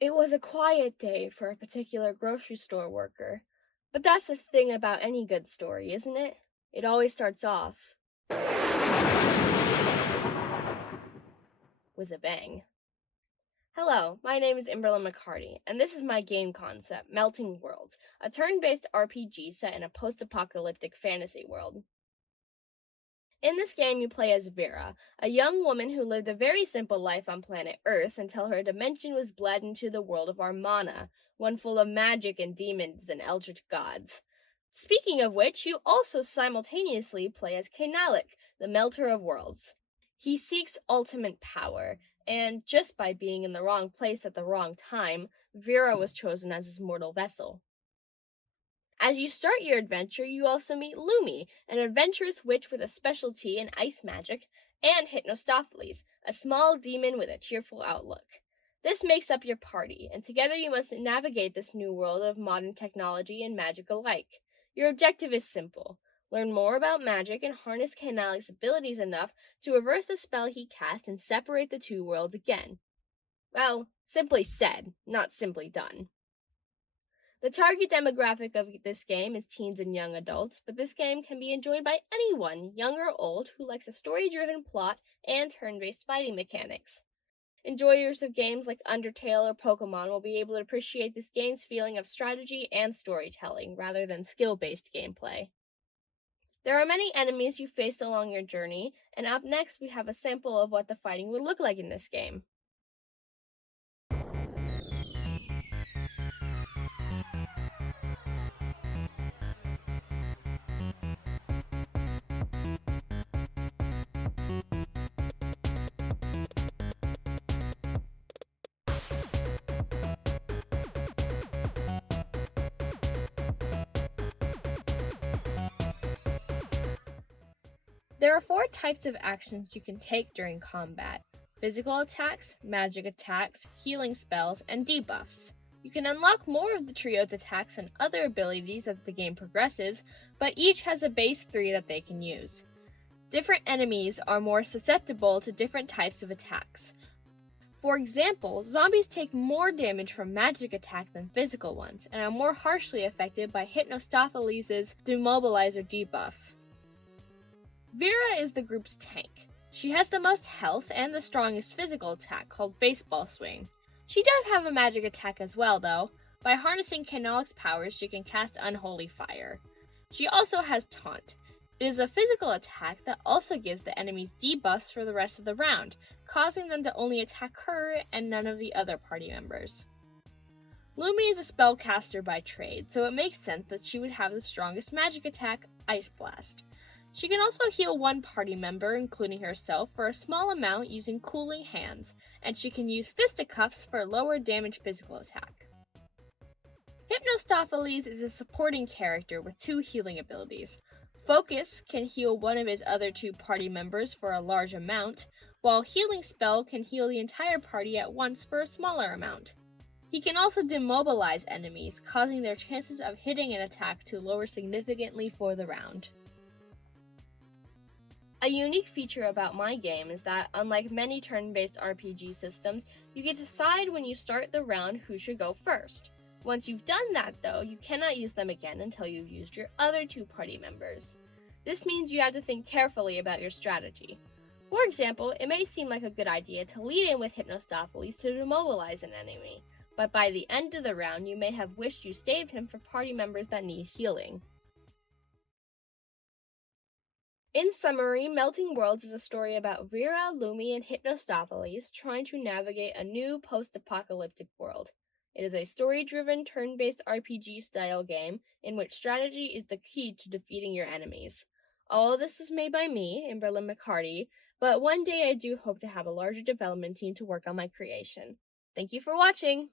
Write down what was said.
It was a quiet day for a particular grocery store worker. But that's the thing about any good story, isn't it? It always starts off with a bang. Hello, my name is Imberlin McCarty, and this is my game concept, Melting Worlds, a turn-based RPG set in a post-apocalyptic fantasy world. In this game, you play as Vera, a young woman who lived a very simple life on planet Earth until her dimension was bled into the world of Armana, one full of magic and demons and eldritch gods. Speaking of which, you also simultaneously play as Kaynalic, the Melter of Worlds. He seeks ultimate power, and just by being in the wrong place at the wrong time, Vera was chosen as his mortal vessel. As you start your adventure, you also meet Lumi, an adventurous witch with a specialty in ice magic, and Hypnostopheles, a small demon with a cheerful outlook. This makes up your party, and together you must navigate this new world of modern technology and magic alike. Your objective is simple: learn more about magic and harness Kaynalic's abilities enough to reverse the spell he cast and separate the two worlds again. Well, simply said, not simply done. The target demographic of this game is teens and young adults, but this game can be enjoyed by anyone, young or old, who likes a story-driven plot and turn-based fighting mechanics. Enjoyers of games like Undertale or Pokemon will be able to appreciate this game's feeling of strategy and storytelling, rather than skill-based gameplay. There are many enemies you face along your journey, and up next we have a sample of what the fighting would look like in this game. There are 4 types of actions you can take during combat: physical attacks, magic attacks, healing spells, and debuffs. You can unlock more of the trio's attacks and other abilities as the game progresses, but each has a base 3 that they can use. Different enemies are more susceptible to different types of attacks. For example, zombies take more damage from magic attacks than physical ones, and are more harshly affected by Hypnostopheles' Demobilizer debuff. Vera is the group's tank. She has the most health and the strongest physical attack, called Baseball Swing. She does have a magic attack as well, though. By harnessing Kaynalic's powers, she can cast Unholy Fire. She also has Taunt. It is a physical attack that also gives the enemies debuffs for the rest of the round, causing them to only attack her and none of the other party members. Lumi is a spellcaster by trade, so it makes sense that she would have the strongest magic attack, Ice Blast. She can also heal one party member, including herself, for a small amount using Cooling Hands, and she can use Fisticuffs for a lower damage physical attack. Hypnostopheles is a supporting character with 2 healing abilities. Focus can heal one of his other 2 party members for a large amount, while Healing Spell can heal the entire party at once for a smaller amount. He can also demobilize enemies, causing their chances of hitting an attack to lower significantly for the round. A unique feature about my game is that, unlike many turn-based RPG systems, you get to decide when you start the round who should go first. Once you've done that, though, you cannot use them again until you've used your other 2 party members. This means you have to think carefully about your strategy. For example, it may seem like a good idea to lead in with Hypnostopheles to demobilize an enemy, but by the end of the round you may have wished you saved him for party members that need healing. In summary, Melting Worlds is a story about Vera, Lumi, and Hypnostopheles trying to navigate a new post-apocalyptic world. It is a story-driven, turn-based RPG-style game in which strategy is the key to defeating your enemies. All of this was made by me, Imberlin McCarty, but one day I do hope to have a larger development team to work on my creation. Thank you for watching!